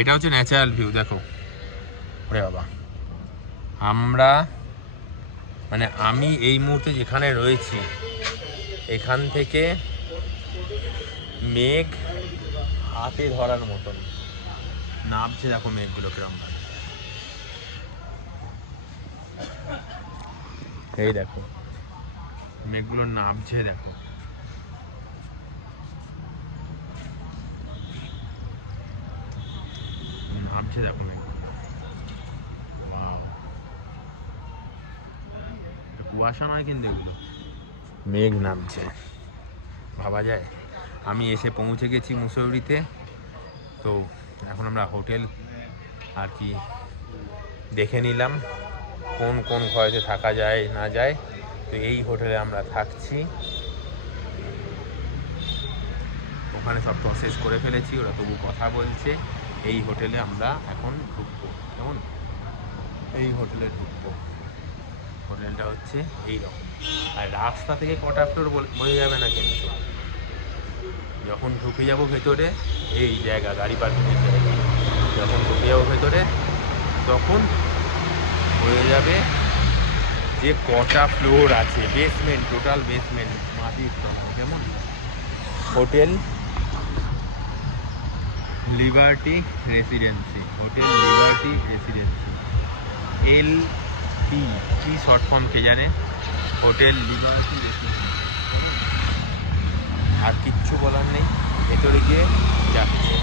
এটা হচ্ছে natural view, দেখো। ওরে বাবা, আমরা মানে আমি এই মুহূর্তে যেখানে রয়েছি এখান থেকে মেঘ হাতে ধরার মতন নামছে, দেখো মেঘগুলো কিরম। এই দেখো মেঘগুলো নামছে, দেখো নামছে, দেখো মেঘ। কুয়াশা নয় কিন্তু এগুলো, মেঘ নামছে, ভাবা যায়। আমি এসে পৌঁছে গেছি মুসৌরিতে। তো এখন আমরা হোটেল আর কি দেখে নিলাম কোন কোন ঘরেতে থাকা যায় না যায়। তো এই হোটেলে আমরা থাকছি, ওখানে সব প্রসেস করে ফেলেছি, ওরা তবু কথা বলছে। এই হোটেলে আমরা এখন ঢুকবো, কেমন? এই হোটেলে ঢুকবো। হোটেলটা হচ্ছে এইরকম, আর রাস্তা থেকে কটা ফ্লোর বোঝা যাবে না, কিন্তু যখন ঢুকে যাবো ভেতরে, এই জায়গা গাড়ি পার্কিংয়ের জায়গা, যখন ঢুকে যাবো ভেতরে তখন হয়ে যাবে যে কটা ফ্লোর আছে। বেসমেন্ট, টোটাল বেসমেন্ট, মাটির স্তম্ভ, কেমন? Hotel liberty residency, hotel liberty residency, LP, কি শর্ট ফর্ম কে জানে, হোটেল লিবার্টি রেসিডেন্সি। আর কিচ্ছু বলার নেই, ভেতরে গিয়ে যাচ্ছে।